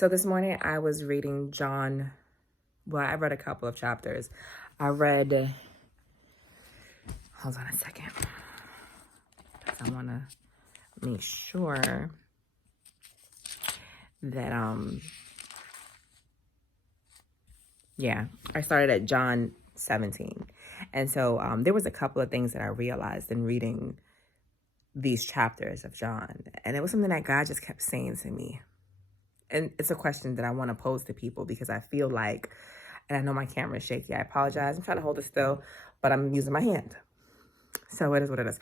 So this morning I was reading John. Well, I read a couple of chapters. Hold on a second. Because I want to make sure that, I started at John 17. And so there was a couple of things that I realized in reading these chapters of John. And it was something that God just kept saying to me. And it's a question that I want to pose to people because I feel like, and I know my camera is shaky. I apologize. I'm trying to hold it still, but I'm using my hand. So it is what it is.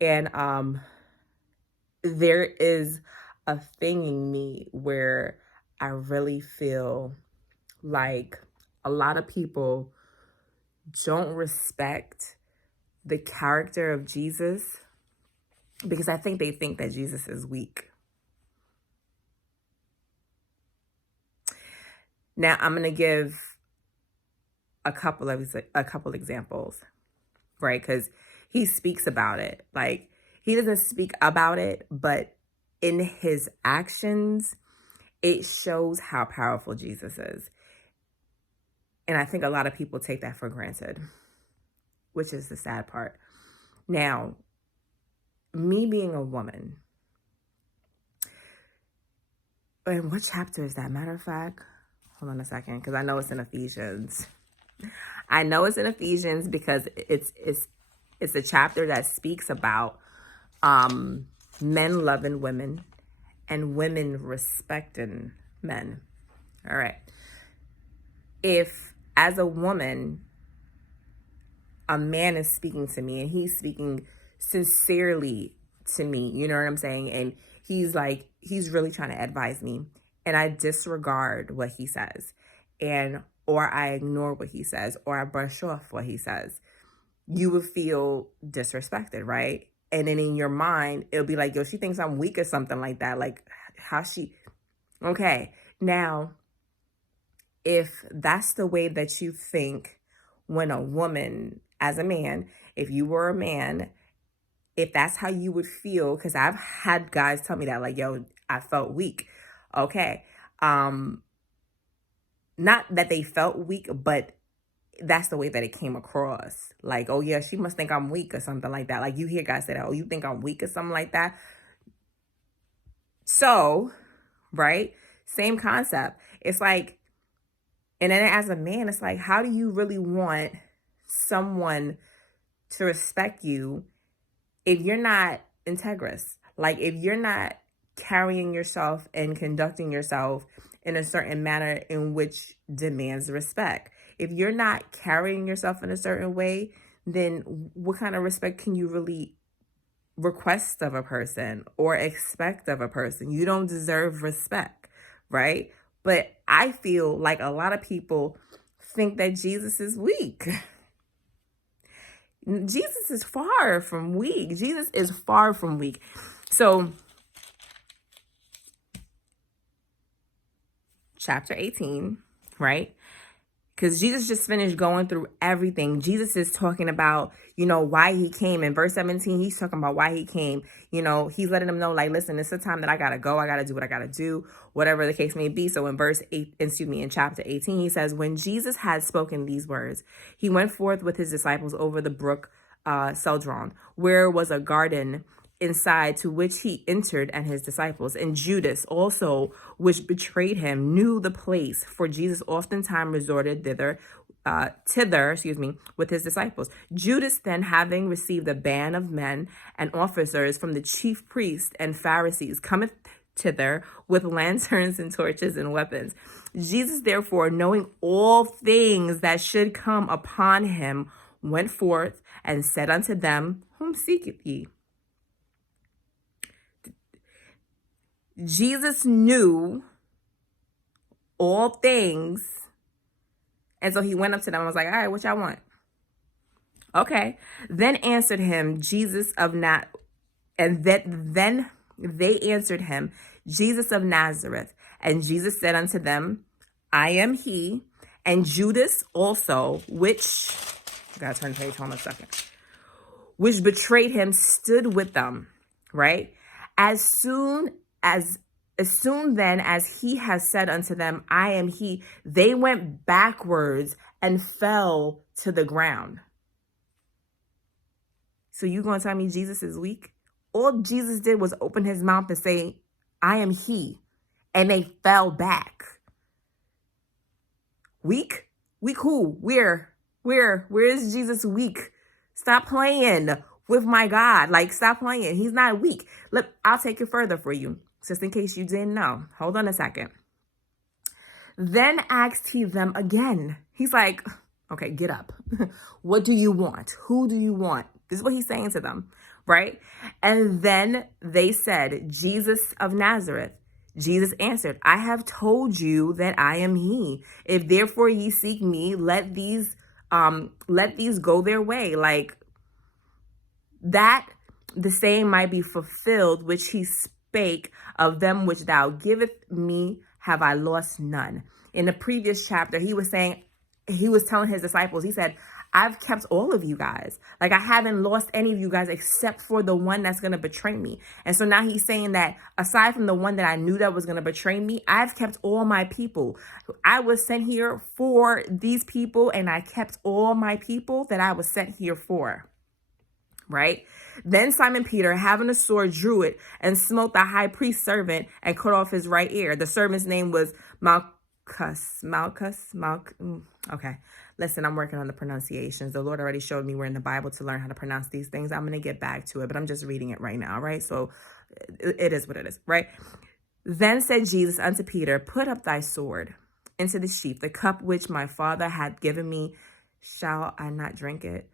And there is a thing in me where I really feel like a lot of people don't respect the character of Jesus because I think they think that Jesus is weak. Now I'm going to give a couple examples, right? Because he speaks about it. Like, he doesn't speak about it, but in his actions, it shows how powerful Jesus is. And I think a lot of people take that for granted, which is the sad part. Now, me being a woman, and what chapter is that? Matter of fact, hold on a second, because I know it's in Ephesians. I know it's in Ephesians because it's a chapter that speaks about men loving women and women respecting men. All right. If, as a woman, a man is speaking to me and he's speaking sincerely to me, you know what I'm saying? And he's really trying to advise me, and I disregard what he says, or I ignore what he says, or I brush off what he says, you would feel disrespected, right? And then in your mind, it'll be like, yo, she thinks I'm weak or something like that. Like, okay. Now, if that's the way that you think when a woman, as a man, if you were a man, if that's how you would feel, because I've had guys tell me that, like, yo, I felt weak. Okay. Not that they felt weak, but that's the way that it came across. Like, oh yeah, she must think I'm weak or something like that. Like, you hear guys say that, oh, you think I'm weak or something like that. So, right? Same concept. It's like, and then as a man, it's like, how do you really want someone to respect you if you're not integrous? Like, if you're not carrying yourself and conducting yourself in a certain manner in which demands respect. If you're not carrying yourself in a certain way, then what kind of respect can you really request of a person or expect of a person? You don't deserve respect, right? But I feel like a lot of people think that Jesus is weak. Jesus is far from weak. Jesus is far from weak. So, chapter 18, right? Because Jesus just finished going through everything. Jesus is talking about, why he came. In verse 17, he's talking about why he came. He's letting them know, like, listen, it's a time that I got to go. I got to do what I got to do, whatever the case may be. So in chapter 18, he says, when Jesus had spoken these words, he went forth with his disciples over the brook Cedron, where was a garden inside, to which he entered, and his disciples. And Judas also, which betrayed him, knew the place, for Jesus oftentimes resorted thither, with his disciples. Judas then, having received a band of men and officers from the chief priests and Pharisees, cometh thither with lanterns and torches and weapons. Jesus, therefore, knowing all things that should come upon him, went forth and said unto them, whom seeketh ye? Jesus knew all things. And so he went up to them and was like, all right, what y'all want? Okay. Then answered him, Jesus of then they answered him, Jesus of Nazareth. And Jesus said unto them, I am he. And Judas also, which, I gotta turn the page, hold on a second, which betrayed him, stood with them, right? As soon as As soon then as he has said unto them, I am he, they went backwards and fell to the ground. So you going to tell me Jesus is weak? All Jesus did was open his mouth and say, I am he. And they fell back. Weak? Weak who? Where is Jesus weak? Stop playing with my God. Like, stop playing. He's not weak. Look, I'll take it further for you, just in case you didn't know. Hold on a second. Then asked he them again. He's like, okay, get up. What do you want? Who do you want? This is what he's saying to them, right? And then they said, Jesus of Nazareth. Jesus answered, I have told you that I am he. If therefore ye seek me, let these go their way. Like, that the same might be fulfilled, which he spake of them which thou giveth me, have I lost none. In the previous chapter, he was telling his disciples, he said, I've kept all of you guys. Like, I haven't lost any of you guys except for the one that's going to betray me. And so now he's saying that aside from the one that I knew that was going to betray me, I've kept all my people. I was sent here for these people, and I kept all my people that I was sent here for. Right? Then Simon Peter, having a sword, drew it and smote the high priest's servant and cut off his right ear. The servant's name was Malchus. Okay. Listen, I'm working on the pronunciations. The Lord already showed me where in the Bible to learn how to pronounce these things. I'm going to get back to it, but I'm just reading it right now, right? So it is what it is, right? Then said Jesus unto Peter, put up thy sword into the sheath. The cup which my Father hath given me, shall I not drink it?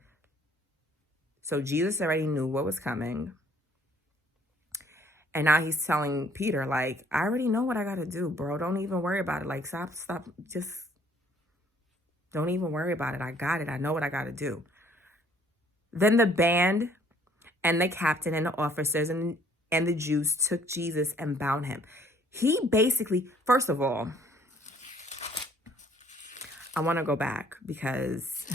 So Jesus already knew what was coming. And now he's telling Peter, like, I already know what I got to do, bro. Don't even worry about it. Like, stop. Just don't even worry about it. I got it. I know what I got to do. Then the band and the captain and the officers and the Jews took Jesus and bound him. He basically, first of all, I want to go back because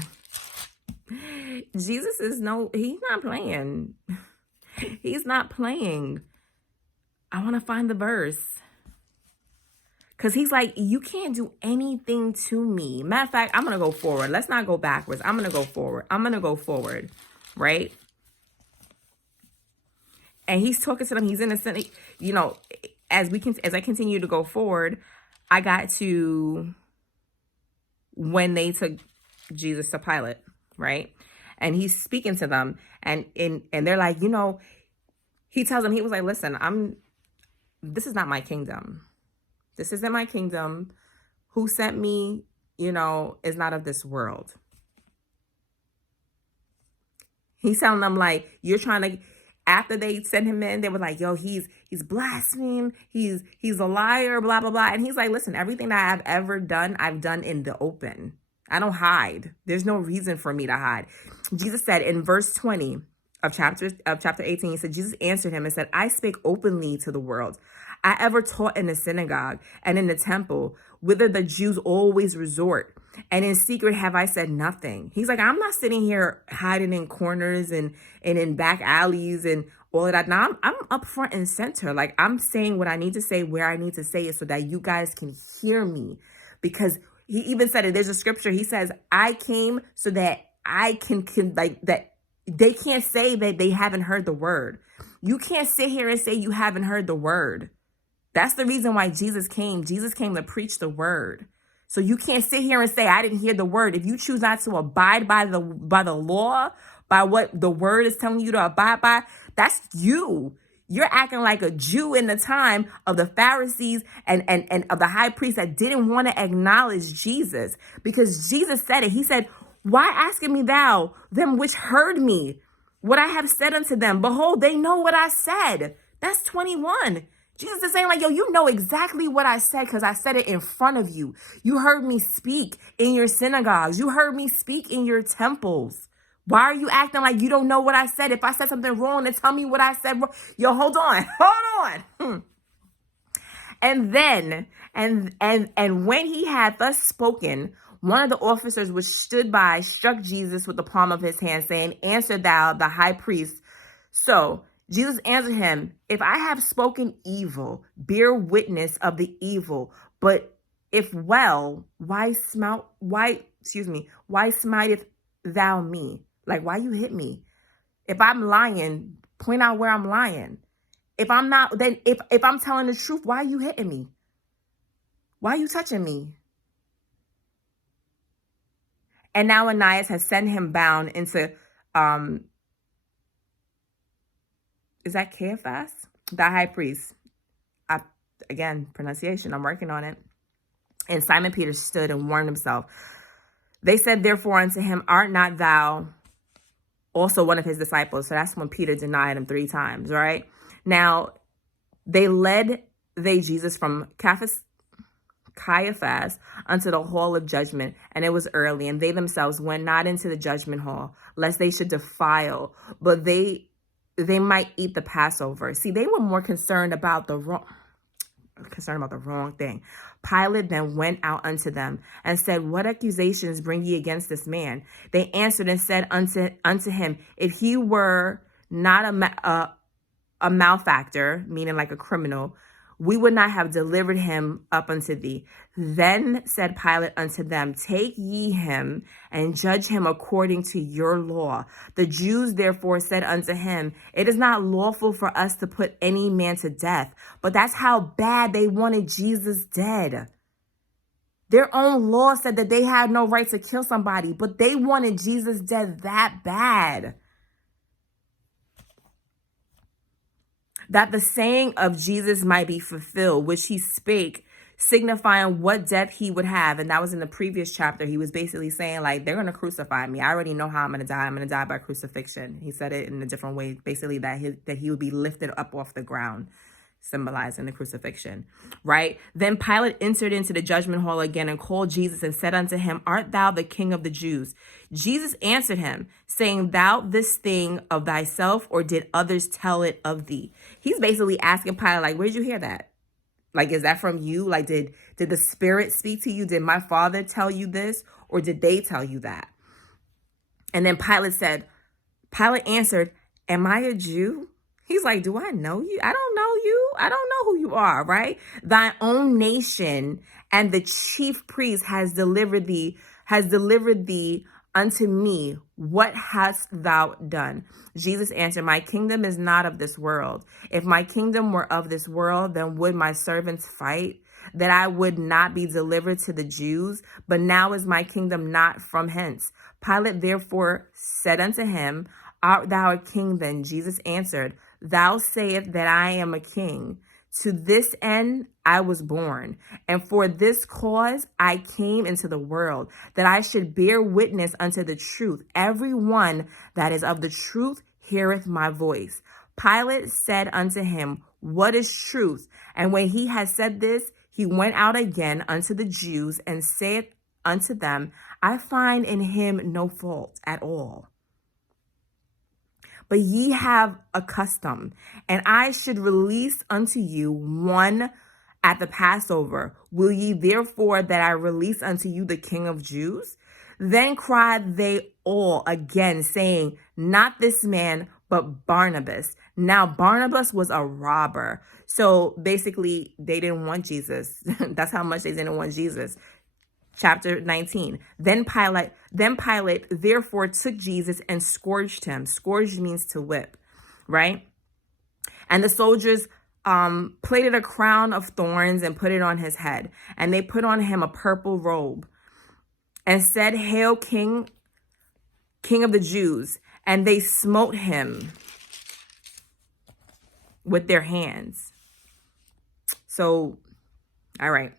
Jesus he's not playing. He's not playing. I want to find the verse. Because he's like, you can't do anything to me. Matter of fact, I'm going to go forward. Let's not go backwards. I'm going to go forward. Right? And he's talking to them. He's in a sense, you know, as I continue to go forward, I got to when they took Jesus to Pilate, right? And he's speaking to them, and they're like, you know, he tells them, he was like, listen, this is not my kingdom. This isn't my kingdom. Who sent me, you know, is not of this world. He's telling them, like, you're trying to, after they sent him in, they were like, yo, he's blaspheme. He's a liar, blah, blah, blah. And he's like, listen, everything that I've ever done, I've done in the open. I don't hide. There's no reason for me to hide. Jesus said in verse 20 of chapter 18, he said, Jesus answered him and said, I spake openly to the world. I ever taught in the synagogue and in the temple, whither the Jews always resort. And in secret have I said nothing. He's like, I'm not sitting here hiding in corners and in back alleys and all of that. Now I'm up front and center. Like, I'm saying what I need to say, where I need to say it, so that you guys can hear me. Because he even said it. There's a scripture. He says, I came so that I can like that. They can't say that they haven't heard the word. You can't sit here and say you haven't heard the word. That's the reason why Jesus came. Jesus came to preach the word. So you can't sit here and say, I didn't hear the word. If you choose not to abide by the law, by what the word is telling you to abide by, that's you. You're acting like a Jew in the time of the Pharisees and of the high priest that didn't want to acknowledge Jesus, because Jesus said it. He said, why askest me thou them which heard me what I have said unto them? Behold, they know what I said. That's 21. Jesus is saying, like, yo, you know exactly what I said because I said it in front of you. You heard me speak in your synagogues. You heard me speak in your temples. Why are you acting like you don't know what I said? If I said something wrong, then tell me what I said wrong. Yo, hold on. And then, and when he had thus spoken, one of the officers which stood by struck Jesus with the palm of his hand, saying, answer thou the high priest. So Jesus answered him, if I have spoken evil, bear witness of the evil. But if well, why smiteth thou me? Like, why you hit me? If I'm lying, point out where I'm lying. If I'm not, then if I'm telling the truth, why are you hitting me? Why are you touching me? And now Ananias has sent him bound into, is that Caiaphas? The high priest. Again, pronunciation, I'm working on it. And Simon Peter stood and warned himself. They said, therefore, unto him, art not thou also one of his disciples? So that's when Peter denied him 3 times, right? Now, they led Jesus from Caiaphas unto the hall of judgment, and it was early, and they themselves went not into the judgment hall, lest they should defile, but they might eat the Passover. See, they were more concerned about the wrong thing. Pilate then went out unto them and said, what accusations bring ye against this man? They answered and said unto him, if he were not a malefactor, meaning like a criminal, we would not have delivered him up unto thee. Then said Pilate unto them, take ye him and judge him according to your law. The Jews therefore said unto him, it is not lawful for us to put any man to death. But that's how bad they wanted Jesus dead. Their own law said that they had no right to kill somebody, but they wanted Jesus dead that bad. That the saying of Jesus might be fulfilled, which he spake, signifying what death he would have. And that was in the previous chapter. He was basically saying, like, they're going to crucify me. I already know how I'm going to die. I'm going to die by crucifixion. He said it in a different way, basically that he would be lifted up off the ground, symbolizing the crucifixion, right? Then Pilate entered into the judgment hall again and called Jesus and said unto him, art thou the King of the Jews? Jesus answered him, saying, thou this thing of thyself, or did others tell it of thee? He's basically asking Pilate, like, where did you hear that? Like, is that from you? Like, did the Spirit speak to you? Did my Father tell you this, or did they tell you that? And then Pilate answered, am I a Jew? He's like, do I know you? I don't know you. I don't know who you are, right? Thy own nation and the chief priest has delivered thee unto me. What hast thou done? Jesus answered, my kingdom is not of this world. If my kingdom were of this world, then would my servants fight, that I would not be delivered to the Jews. But now is my kingdom not from hence. Pilate therefore said unto him, art thou a king then? Jesus answered, thou sayest that I am a king. To this end I was born, and for this cause I came into the world, that I should bear witness unto the truth. Every one that is of the truth heareth my voice. Pilate said unto him, what is truth? And when he had said this, he went out again unto the Jews and said unto them, I find in him no fault at all. But ye have a custom, and I should release unto you one at the Passover. Will ye therefore that I release unto you the King of Jews? Then cried they all again, saying, not this man, but Barnabas. Now Barnabas was a robber. So basically, they didn't want Jesus. That's how much they didn't want Jesus. Chapter 19. Then Pilate therefore took Jesus and scourged him. Scourged means to whip, right? And the soldiers plaited a crown of thorns and put it on his head. And they put on him a purple robe and said, hail, King of the Jews. And they smote him with their hands. So, all right.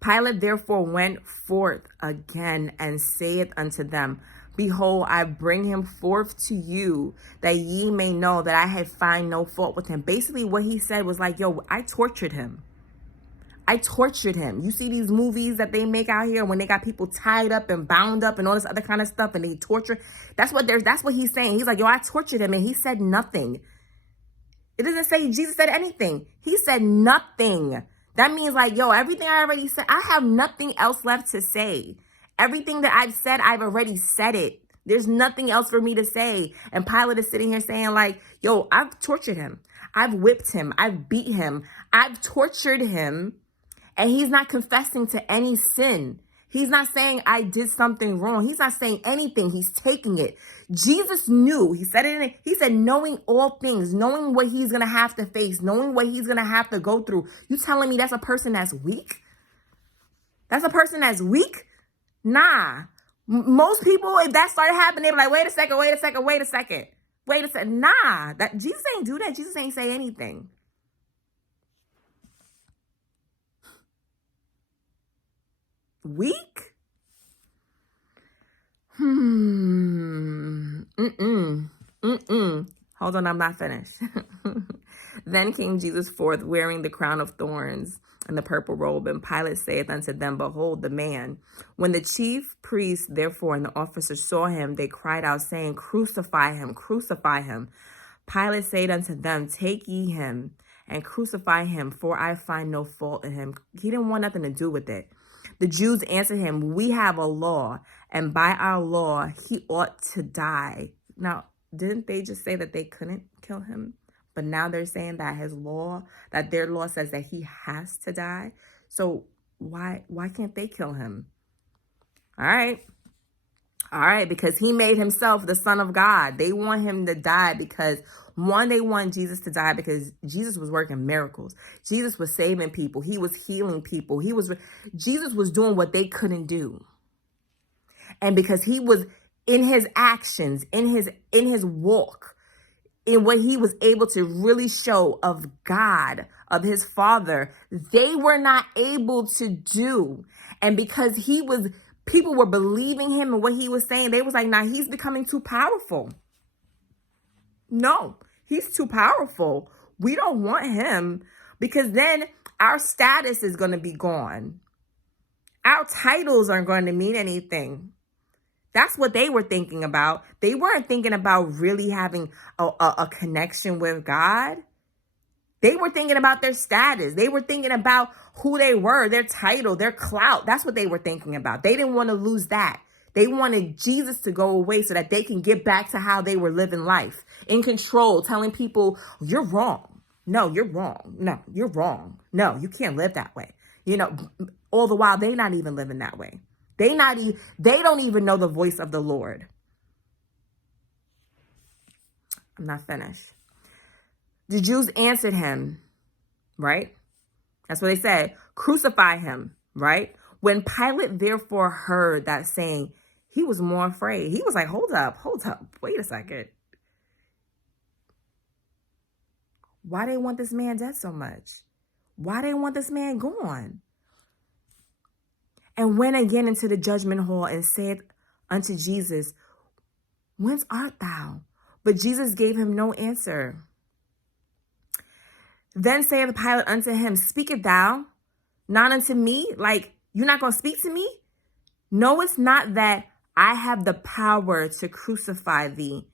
Pilate therefore went forth again and saith unto them, behold, I bring him forth to you, that ye may know that I have find no fault with him. Basically, what he said was like, yo, I tortured him. You see these movies that they make out here when they got people tied up and bound up and all this other kind of stuff, and they torture. That's what he's saying. He's like, yo, I tortured him, and he said nothing. It doesn't say Jesus said anything. He said nothing. That means like, yo, everything I already said, I have nothing else left to say. Everything that I've said, I've already said it. There's nothing else for me to say. And Pilate is sitting here saying like, yo, I've tortured him. I've whipped him. I've beat him. I've tortured him. And he's not confessing to any sin. He's not saying I did something wrong. He's not saying anything. He's taking it. Jesus knew. He said it. He said, knowing all things, knowing what he's going to have to face, knowing what he's going to have to go through. You telling me that's a person that's weak? That's a person that's weak? Nah. Most people, if that started happening, they be like, wait a second. Nah, that Jesus ain't do that. Jesus ain't say anything. Weak? Hold on, I'm not finished. Then came Jesus forth, wearing the crown of thorns and the purple robe. And Pilate saith unto them, behold the man. When the chief priests, therefore, and the officers saw him, they cried out, saying, crucify him, crucify him. Pilate said unto them, take ye him and crucify him, for I find no fault in him. He didn't want nothing to do with it. The Jews answered him, we have a law, and by our law he ought to die. Now, didn't they just say that they couldn't kill him? But now they're saying that that their law says that he has to die. So why can't they kill him? All right, because he made himself the Son of God. They want him to die because, one, they want Jesus to die because Jesus was working miracles. Jesus was saving people. He was healing people. Jesus was doing what they couldn't do. And because he was in his actions, in his walk, in what he was able to really show of God, of his Father, they were not able to do. And because people were believing him and what he was saying, they was like, nah, he's becoming too powerful. No, he's too powerful. We don't want him, because then our status is going to be gone. Our titles aren't going to mean anything. That's what they were thinking about. They weren't thinking about really having a connection with God. They were thinking about their status. They were thinking about who they were, their title, their clout. That's what they were thinking about. They didn't want to lose that. They wanted Jesus to go away so that they can get back to how they were living life, in control, telling people, you're wrong. No, you're wrong. No, you're wrong. No, you can't live that way. All the while, they're not even living that way. They don't even know the voice of the Lord. I'm not finished. The Jews answered him, right? That's what they said. Crucify him, right? When Pilate therefore heard that saying, he was more afraid. He was like, hold up, wait a second. Why they want this man dead so much? Why they want this man gone? And went again into the judgment hall and said unto Jesus, whence art thou? But Jesus gave him no answer. Then saith Pilate unto him, speakest thou not unto me? Like, you're not going to speak to me? Knowest not that I have the power to crucify thee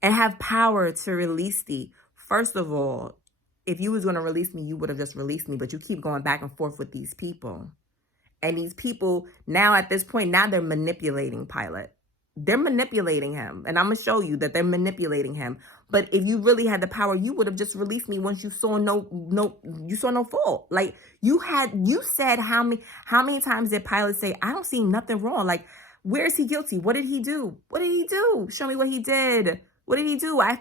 and have power to release thee? First of all, if you was going to release me, you would have just released me. But you keep going back and forth with these people. And these people now at this point, now they're manipulating Pilate. They're manipulating him. And I'm going to show you that they're manipulating him. But if you really had the power, you would have just released me once you saw no fault. Like you said, how many times did Pilate say, I don't see nothing wrong? Like, where is he guilty? What did he do? What did he do? Show me what he did. What did he do? I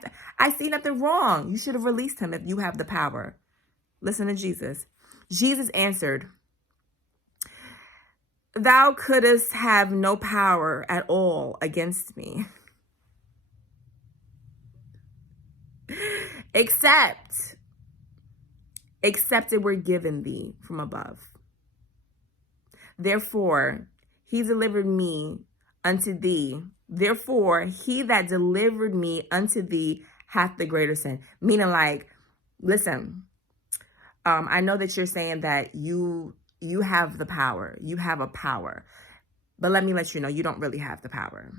see nothing wrong. You should have released him if you have the power. Listen to Jesus. Jesus answered, thou couldst have no power at all against me, except it were given thee from above. Therefore, he delivered me unto thee. Therefore, he that delivered me unto thee hath the greater sin. Meaning, like, listen, I know that you're saying that you have the power. You have a power. But let me let you know, you don't really have the power.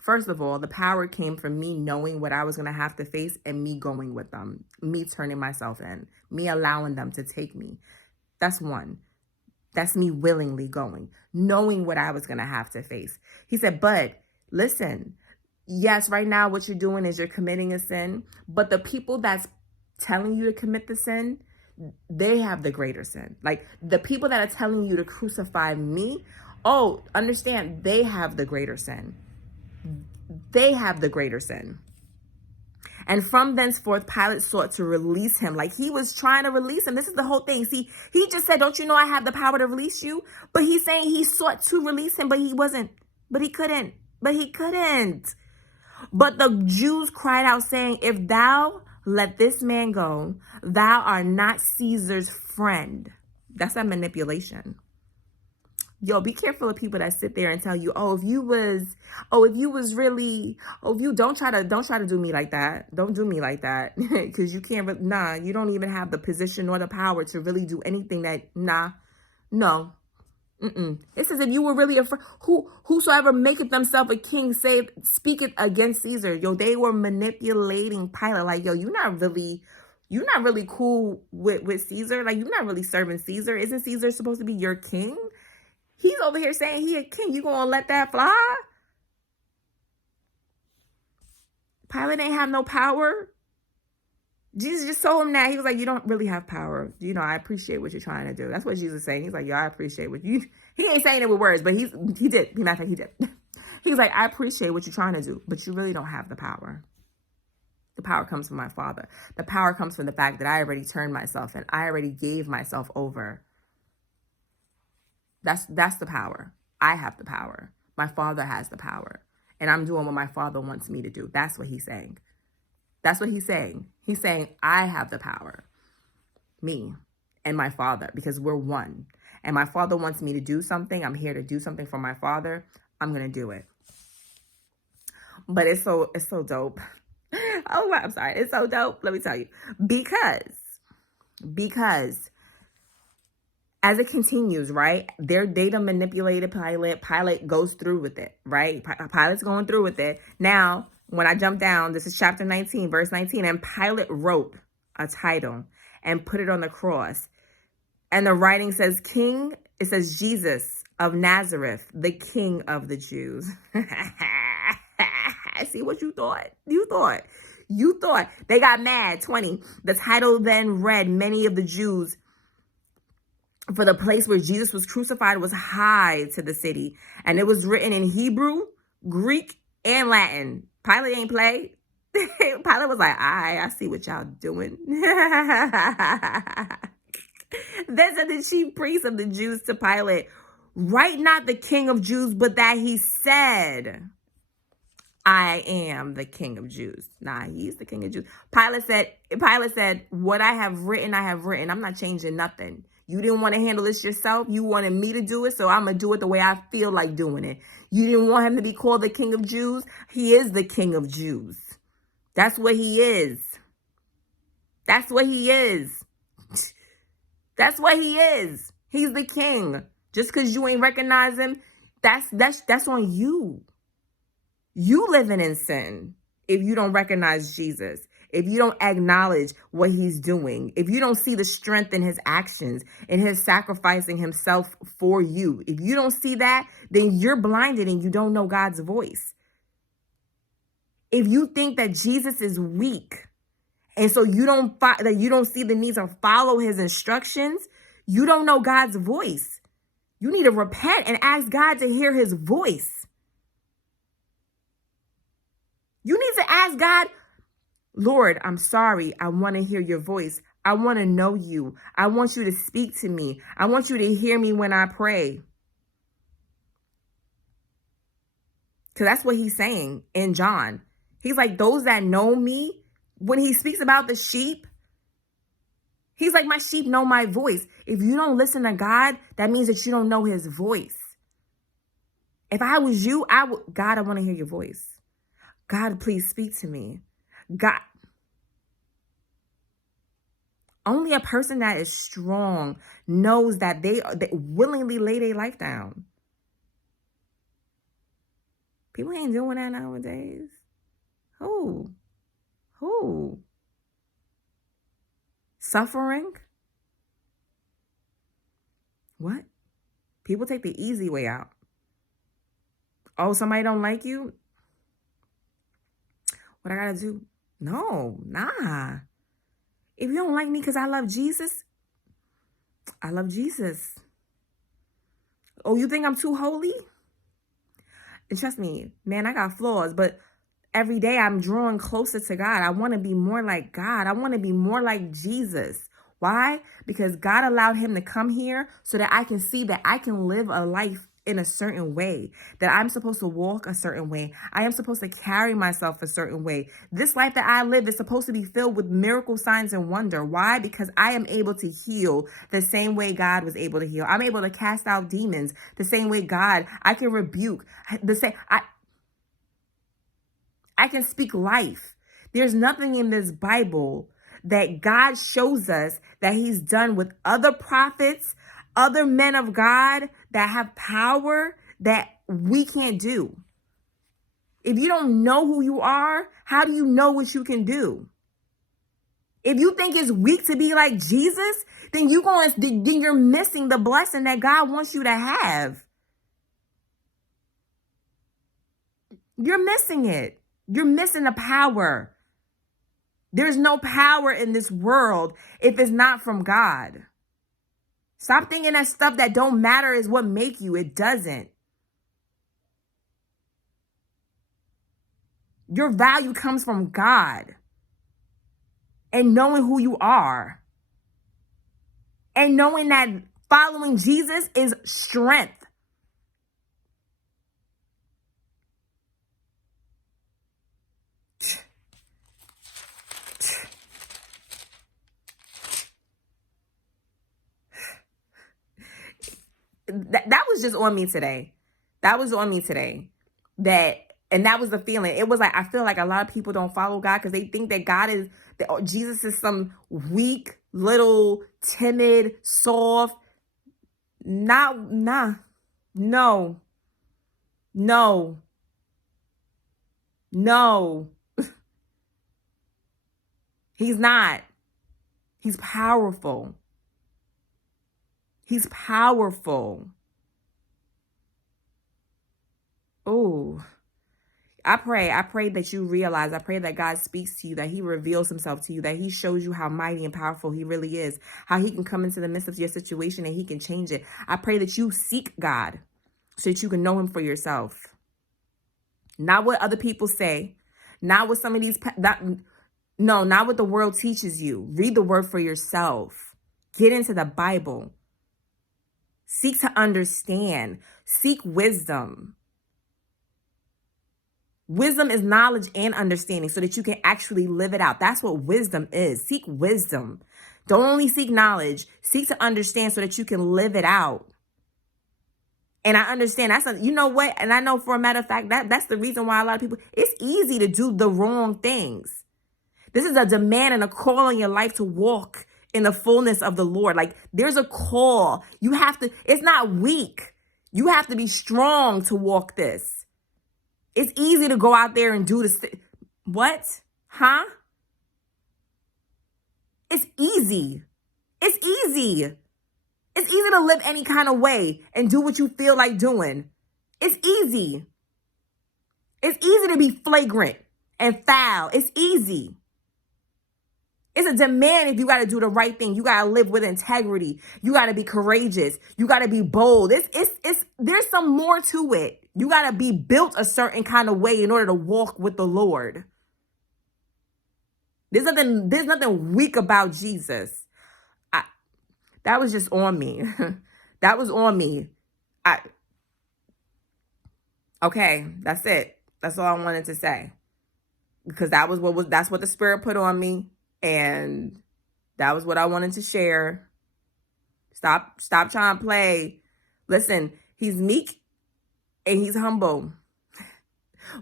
First of all, the power came from me knowing what I was going to have to face and me going with them, me turning myself in, me allowing them to take me. That's one. That's me willingly going, knowing what I was going to have to face. He said, but Listen, yes, right now what you're doing is you're committing a sin, but the people that's telling you to commit the sin, they have the greater sin. Like the people that are telling you to crucify me, oh, understand, they have the greater sin. They have the greater sin. And from thenceforth, Pilate sought to release him. Like he was trying to release him. This is the whole thing. See, he just said, don't you know I have the power to release you? But he's saying he sought to release him, but he wasn't. But he couldn't. But he couldn't. But the Jews cried out, saying, if thou let this man go, thou art not Caesar's friend. That's that manipulation. Yo, be careful of people that sit there and tell you, if you don't try to do me like that. Don't do me like that. Because you can't, you don't even have the position or the power to really do anything no. It says if you were really afraid, whosoever maketh themselves a king, speaketh against Caesar. Yo, they were manipulating Pilate. Like, yo, you're not really cool with Caesar. Like, you're not really serving Caesar. Isn't Caesar supposed to be your king? He's over here saying he a king. You gonna let that fly? Pilate ain't have no power. Jesus just told him that. He was like, you don't really have power. I appreciate what you're trying to do. That's what Jesus is saying. He's like, I appreciate what you... He ain't saying it with words, but he did. Matter of fact, he did. He's like, I appreciate what you're trying to do, but you really don't have the power. The power comes from my Father. The power comes from the fact that I already turned myself and I already gave myself over. That's the power. I have the power. My Father has the power. And I'm doing what my Father wants me to do. That's what he's saying. That's what he's saying. He's saying, I have the power. Me and my Father, because we're one. And my Father wants me to do something. I'm here to do something for my Father. I'm going to do it. But it's so dope. Oh, I'm sorry. It's so dope. Let me tell you. Because as it continues, right, their data manipulated Pilate. Pilate goes through with it, right? Pilate's going through with it. Now, when I jump down, this is chapter 19, verse 19. And Pilate wrote a title and put it on the cross. And the writing says, King, it says Jesus of Nazareth, the King of the Jews. See what you thought? You thought. They got mad. 20. The title then read, many of the Jews, for the place where Jesus was crucified was high to the city. And it was written in Hebrew, Greek, and Latin. Pilate ain't played. Pilate was like, I see what y'all doing. Then said the chief priests of the Jews to Pilate, write not the King of Jews, but that he said, I am the King of Jews. Nah, he's the King of Jews. Pilate said, what I have written, I have written. I'm not changing nothing. You didn't want to handle this yourself. You wanted me to do it, so I'm going to do it the way I feel like doing it. You didn't want him to be called the King of Jews. He is the King of Jews. That's what he is. That's what he is. That's what he is. He's the king. Just because you ain't recognize him, that's on you. You living in sin if you don't recognize Jesus. If you don't acknowledge what he's doing, if you don't see the strength in his actions, in his sacrificing himself for you, if you don't see that, then you're blinded and you don't know God's voice. If you think that Jesus is weak, and so you don't see the need to follow his instructions, you don't know God's voice. You need to repent and ask God to hear his voice. You need to ask God, Lord, I'm sorry. I want to hear your voice. I want to know you. I want you to speak to me. I want you to hear me when I pray. Because that's what he's saying in John. He's like, those that know me, when he speaks about the sheep, he's like, my sheep know my voice. If you don't listen to God, that means that you don't know his voice. If I was you, God, I want to hear your voice. God, please speak to me. God, only a person that is strong knows that they willingly lay their life down. People ain't doing that nowadays. Who? Suffering? What? People take the easy way out. Oh, somebody don't like you? What I gotta do? No, nah. If you don't like me because I love Jesus, I love Jesus. Oh, you think I'm too holy? And trust me, man, I got flaws, but every day I'm drawing closer to God. I want to be more like God. I want to be more like Jesus. Why? Because God allowed him to come here so that I can see that I can live a life in a certain way, that I'm supposed to walk a certain way. I am supposed to carry myself a certain way. This life that I live is supposed to be filled with miracle signs and wonder. Why? Because I am able to heal the same way God was able to heal. I'm able to cast out demons the same way God. I can rebuke the same. I can speak life. There's nothing in this Bible that God shows us that he's done with other prophets, other men of God that have power that we can't do. If you don't know who you are, how do you know what you can do? If you think it's weak to be like Jesus, then you're missing the blessing that God wants you to have. You're missing it. You're missing the power. There's no power in this world if it's not from God. Stop thinking that stuff that don't matter is what make you. It doesn't. Your value comes from God and knowing who you are and knowing that following Jesus is strength. That was just on me today. That was on me today. And that was the feeling. It was like, I feel like a lot of people don't follow God because they think that Jesus is some weak, little, timid, soft. No. He's not. He's powerful. He's powerful. Oh, I pray that you realize, I pray that God speaks to you, that he reveals himself to you, that he shows you how mighty and powerful he really is, how he can come into the midst of your situation and he can change it. I pray that you seek God so that you can know him for yourself. Not what other people say, not what some of these, not what the world teaches you. Read the word for yourself. Get into the Bible. Seek to understand. Seek wisdom. Wisdom is knowledge and understanding so that you can actually live it out. That's what wisdom is. Seek wisdom. Don't only seek knowledge. Seek to understand so that you can live it out. And I understand you know what? And I know for a matter of fact, that's the reason why a lot of people, it's easy to do the wrong things. This is a demand and a call on your life to walk in the fullness of the Lord. Like there's a call. You have to, it's not weak. You have to be strong to walk this. It's easy to go out there and do this. What? Huh? It's easy. It's easy. It's easy to live any kind of way and do what you feel like doing. It's easy. It's easy to be flagrant and foul. It's easy. It's a demand if you got to do the right thing. You got to live with integrity. You got to be courageous. You got to be bold. There's some more to it. You got to be built a certain kind of way in order to walk with the Lord. There's nothing weak about Jesus. That was just on me. That was on me. Okay, that's it. That's all I wanted to say. Because that's what the Spirit put on me. And that was what I wanted to share. Stop trying to play. Listen, he's meek and he's humble.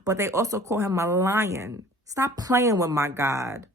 But they also call him a lion. Stop playing with my God.